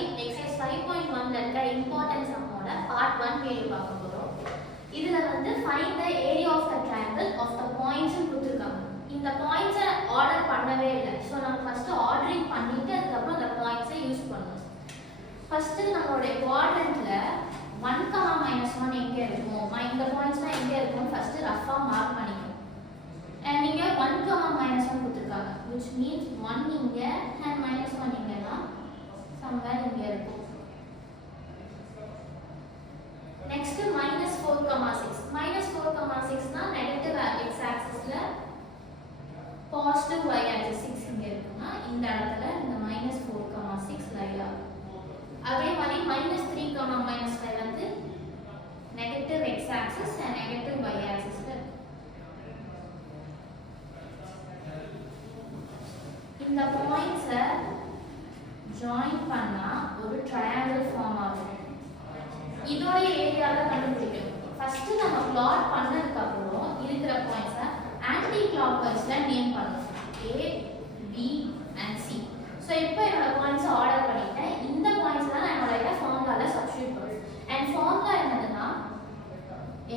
Exercise 5.1ல இருக்க important சம்மோட part 1 video பார்க்க போறோம். இதுல வந்து find the area of the triangle of the points கொடுத்திருக்காங்க. இந்த பாயிண்ட்ஸை ஆர்டர் பண்ணவே இல்லை. ஸோ நம்ம ஃபர்ஸ்ட் ஆர்டரிங் பண்ணிட்டு அதுக்கப்புறம் அந்த பாயிண்ட்ஸை யூஸ் பண்ணணும். ஃபர்ஸ்ட் நம்மளுடைய குவாட்ரண்ட்ல 1, -1 எங்க இருக்கும், இந்த பாயிண்ட்ஸ்லாம் எங்க இருக்கும் ஃபர்ஸ்ட் ரஃபா மார்க் பண்ணிக்கணும். and இங்க 1, -1 கொடுத்திருக்காங்க, which means 1 இங்க and -1 இங்கனா somewhere இங்க இருக்கும். next -4, 6 -4, 6 னா நெகட்டிவ் x ஆக்சிஸ்ல பாசிட்டிவ் y ஆக்சிஸ் 6 இங்க இருக்குனா இந்த இடத்துல இந்த -4, 6 லை ஆகும். அதே மாதிரி -3, -5 வந்து negative x axis and negative y ஆக்சிஸ்ல இருக்கு. இந்த பாயிண்ட்ஸை ஜாயின் பண்ணா ஒரு ட்ரையாங்கிள் ஃபார்ம் ஆகும். இதோட ஏரியாவை கண்டுபிடிக்கணும். ஃபர்ஸ்ட் நம்ம பிளாட் பண்ணதுக்கு அப்புறம் இருக்கிற பாயிண்ட்ஸை ஆன்டி கிளாக்வைஸ்ல நேம் பண்ணணும். A, B and C. So இப்போ என்னோட பாயிண்ட்ஸை ஆர்டர் பண்ணிட்டேன். இந்த பாயிண்ட்ஸ் தான் நான் என்னோட ஃபார்முலால சப்ஸ்டிட்யூட் பண்ணுவேன். அண்ட் ஃபார்முலா என்னதுன்னா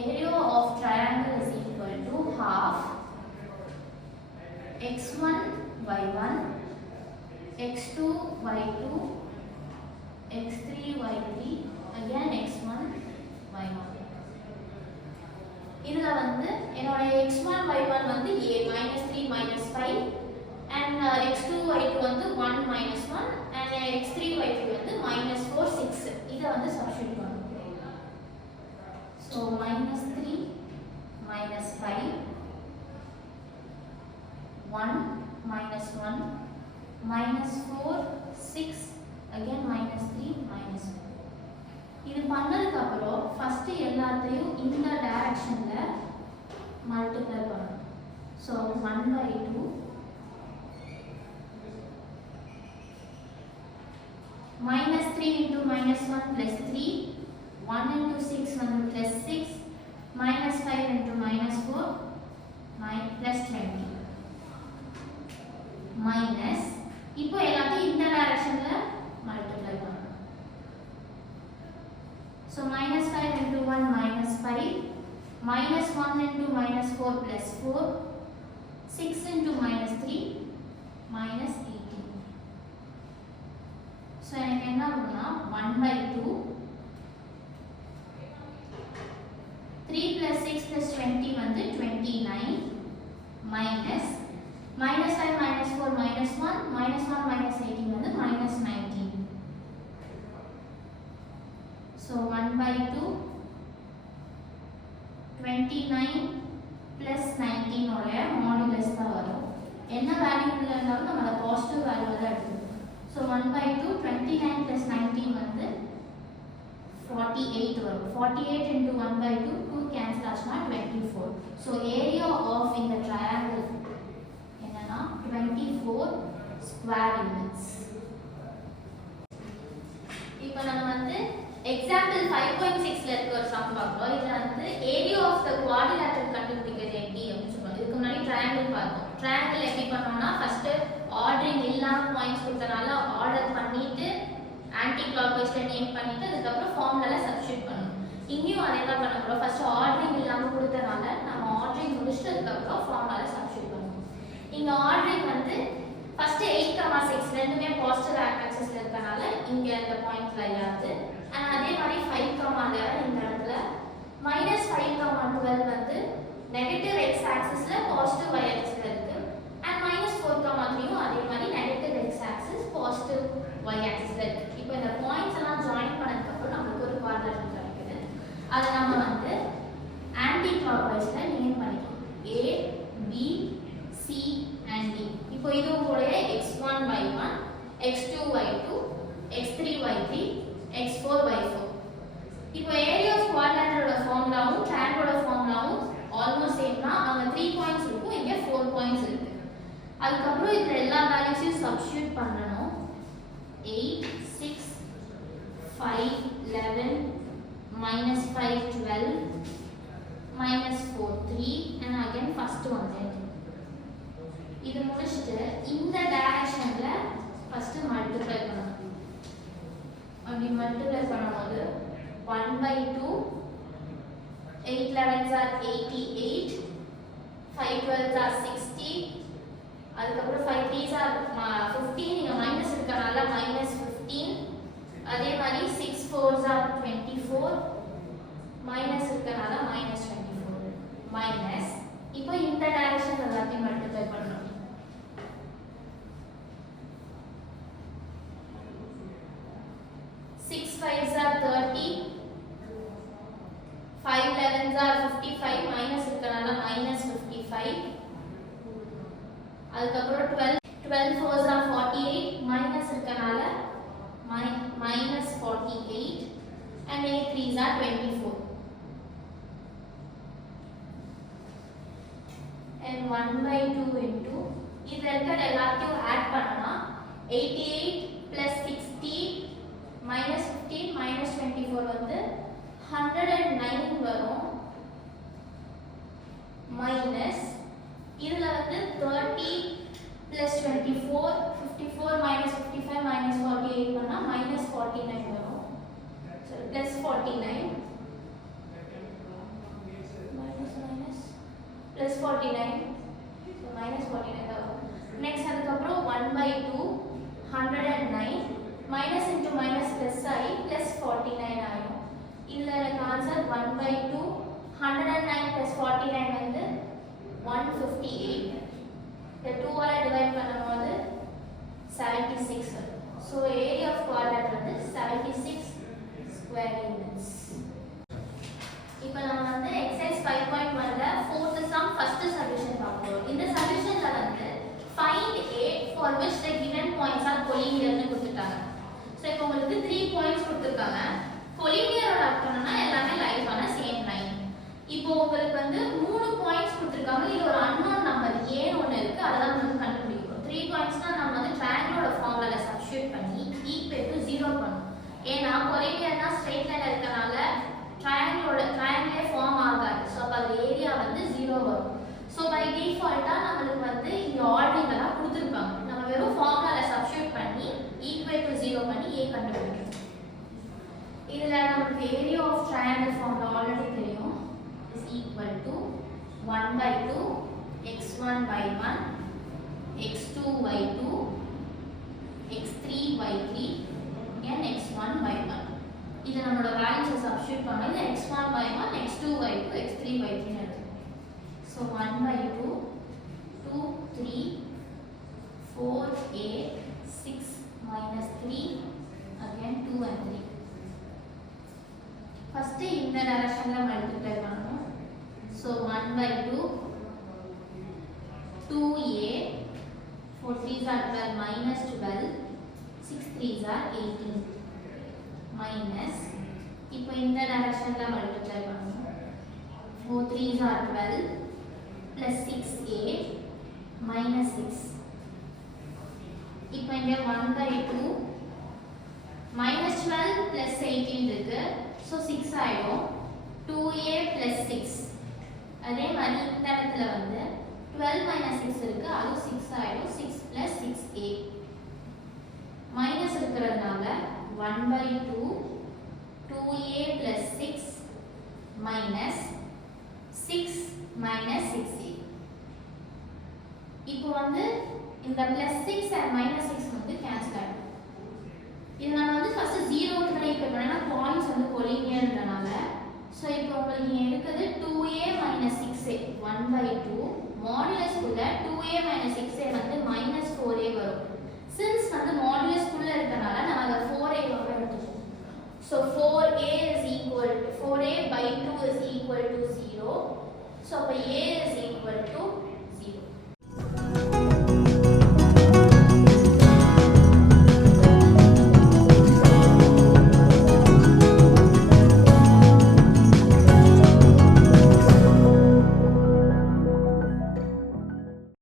area of triangle is equal to half x1 y1 x2 y2 x3 y3 again x1 y1. இதுல வந்து என்னோட x1 y1 வந்து a -3 -5 and x2 y2 வந்து 1 -1 and x3 y3 வந்து -4 6. இத வந்து சப்ஸ்டிட்யூட் பண்ணனும். so -3 -5 1 -1 -4 6 again -3 -1. இது பண்ணதுக்கு அப்புறம் ஃபர்ஸ்ட் எல்லாத்தையும் இந்த டைரக்ஷன்ல மல்டிப்ளை பண்ணனும். so 1/2 -3 into -1 plus 3 1 into 6 வந்து plus 6 -5 into -4 plus 20 மைனஸ் இப்போ எல்லாத்தையும் இந்த டைரக்ஷன்ல மல்டிப்ளை பண்ணனும். so -5 into 1 -5 -1 into -4 plus 4 6 into -3 -18. so எனக்கு என்ன வரும்னா 1/2 3 plus 6 plus 20 வந்து 29 minus -5 -4 -1 -1 -18 வந்து -19. so 1/2 29 plus 19 ஓட மாடுலஸ் தான் வரும். என்ன வேல்யூல இருந்தாலும் நம்ம அத பாசிட்டிவ் வேல்யூல தான் எடுக்கணும். so 1/2 29 plus 19 வந்து 48 வரும். 48 into 1/2 2 cancel ஆச்சுனா 24. so area of in the triangle என்னன்னா 24 square units. இப்போ நம்ம வந்து எக்ஸாம்பிள் 5.6ல இருக்க ஒரு சம் பார்க்கிறோம். இதுல வந்து ஏரியா ஆஃப் தி குவாட்ரிலேட்டரல் கண்டுபிடிக்கிறது எப்படி அப்படின்னு சொல்றோம். இதுக்கு முன்னாடி ட்ரையாங்கிள் பார்த்தோம். ட்ரையாங்கிள் எப்படி பண்ணோம்னா ஃபர்ஸ்ட் ஆர்டரிங் இல்லாம பாயிண்ட்ஸ் கொடுத்தனால ஆர்டர் பண்ணிட்டு ஆன்டி கிளாக்வைஸ்ல நேம் பண்ணிட்டு அதுக்கப்புறம் ஃபார்முலால சப்ஸ்டிட்யூட் பண்ணனும். இங்கேயும் அதே தான் பண்ண போறோம். ஃபர்ஸ்ட் ஆர்டரிங் இல்லாம கொடுத்தனால நம்ம ஆர்டரிங் முடிச்சிட்டு அதுக்கப்புறம் ஃபார்முலால சப்ஸ்டிட்யூட் பண்ணனும். இங்க ஆர்டரிங் வந்து ஃபர்ஸ்ட் 8, 6 ரெண்டுமே பாசிட்டிவ் ஆக்சிஸ்ல இருக்கனால இங்க அந்த பாயிண்ட் லை ஆகுது. and அதே மாதிரி 5, 11 இந்த இடத்துல -5, 12 வந்து நெகட்டிவ் x ஆக்சிஸ்ல பாசிட்டிவ் y ஆக்சிஸ்ல இருக்கு. and -4, 3 அதே மாதிரி negative x axis positive y ஆக்சிஸ்ல இருக்கு. இப்போ இந்த பாயிண்ட்ஸ் எல்லாம் ஜாயின் பண்ணதுக்கு அப்புறம் நமக்கு ஒரு குவாட்ரேட்டர் கிடைக்குது. அதை நம்ம வந்து ஆன்டி கிளாக்வைஸ்ல நேம் பண்ணிக்கலாம். a b c and d. இப்போ இது உங்களுடைய x1 y1 x2 y2 x3 y3 x4 y4. இப்போ ஏரியா ஆஃப் குவாட்ரிலேட்டரோட ஃபார்முலாவும் ட்ரையாங்கிளோட ஃபார்முலாவும் ஆல்மோஸ்ட் சேம் தான். அங்க 3 பாயிண்ட்ஸ் இருக்கும், இங்க 4 பாயிண்ட்ஸ் இருக்கு. அதுக்கு அப்புறம் இதுல எல்லா வேல்யூஸையும் சப்ஸ்டிட்யூட் பண்ணனும். 8 6 5 11 -5 12 -4 3 and again first one. இது முடிச்சிட்டு இந்த டைரக்ஷன்ல ஃபர்ஸ்ட் மல்டிப்ளை பண்ணனும். இப்படி மல்டிப்ளை பண்ணும்போது 1/2 8 11s are 88 5 12s are 60 அதுக்கப்புறம் 5 3s are 15 இங்க மைனஸ் இருக்கனால -15 அதே மாதிரி 6 4s are 24 மைனஸ் இருக்கனால -24 மைனஸ் இப்போ இந்த டைரக்ஷன் எல்லாத்தையும் மல்டிப்ளை பண்ணனும் 6 5s are 30 5 11s are 55 minus இருக்கனால -55 அதுக்கப்புறம் 12 4s are 48 மைனஸ் இருக்கனால -48 and 8 3s are 24 and 1/2 into இதுல இருக்க எல்லாத்தையும் ஆட் பண்ணா 88 plus 60 minus 15 minus 24 வந்து 109 வரும் minus இதுல வந்து 30 plus 24 54 minus 55 minus 48 பண்ணா minus 49 வரும் so plus 49 minus plus 49 so minus 49 தான் வரும் next அதுக்கப்புறம் 1/2 109 minus into minus plus ஆகி plus 49 ஆகும் இதுல எனக்கு ஆன்சர் 1/2 109 plus 49 வந்து 158 இந்த 2 ஆல டிவைட் பண்ணும்போது 76 வரும் so area of quadrant வந்து 76 square units இப்போ நம்ம வந்து exercise 5.1ல fourth sum first solution பார்ப்போம் இந்த சொல்யூஷன்ல வந்து find a for which the given points are collinear னு கொடுத்துட்டாங்க சோ இப்போ உங்களுக்கு 3 பாயிண்ட்ஸ் கொடுத்திருக்காங்க collinear அர்த்தம்னா எல்லாமே லைவான சேம் லைன் இப்போ உங்களுக்கு வந்து 3 பாயிண்ட்ஸ் கொடுத்திருக்காங்க இது ஒரு unknown நம்பர் a ன்னு ஒன்னு இருக்கு அத தான் நம்ம கண்டுபிடிக்கணும் 3 பாயிண்ட்ஸ்னா நம்ம வந்து triangle ஃபார்முலால சப்ஸ்டிட்யூட் பண்ணி equal to 0 பண்ணனும் ஏனா collinearனா ஸ்ட்ரைட் லைன் இருக்கனால triangle ஃபார்ம் ஆகாது சோ அப்ப அந்த ஏரியா வந்து 0 வரும் சோ பை டிஃபால்ட்டா நமக்கு வந்து இங்க ஆர்டரிங்கலா கொடுத்திருப்பாங்க நம்ம வெறும் ஃபார்முலால சப்ஸ்டிட்யூட் பண்ணி equal to 0 பண்ணி a கண்டுபிடிக்கணும் இதுல நமக்கு area of triangle formula already தெரியும் is equal to 1/2 x1/1 x2/2 x3/3 and x1/1 இது நம்மளோட வேல்யூஸ் சப்ஸ்டிட்யூட் பண்ணா இது x1/1 x2/2 x3/3 ன்னு இருக்கு so 1/2 2 3 4 8 6 minus 3 again 2 and 3 first இந்த டைரக்ஷன்ல மல்டிப்ளை பண்ணனும் so 1/2 2a 4 3s are 12 minus 12 6 3s are 18 minus இப்போ இந்த டைரக்ஷன்ல மல்டிப்ளை பண்ணனும் 4 3s are 12 plus 6a minus 6 இப்போ இங்க 1/2 minus 12 plus 18 இருக்கு so 6 ஆயிடும் 2a plus 6 அதே மாதிரி இந்த இடத்துல வந்து 12 minus 6 இருக்கு அது 6 ஆயிடும் 6 plus 6a மைனஸ் இருக்கிறதுனால 1/2 2a plus 6 minus 6 minus 6a இப்போ வந்து இந்த plus 6 and minus 6 வந்து கேன்சல் ஆயிடும் இது நம்ம வந்து ஃபர்ஸ்ட் 0 க்கு ட்ரை பண்ணனா பாயிண்ட்ஸ் வந்து collinearன்றனால சோ இப்போ உங்களுக்கு இங்க இருக்குது 2a 6a 1/2 மாடுலஸ் குள்ள 2a 6a வந்து -4a வரும் since வந்து மாடுலஸ் குள்ள இருக்கனால நம்ம அத 4a வோட எடுத்துப்போம் so 4a is equal to 4a by 2 is equal to 0 so அப்ப a is equal to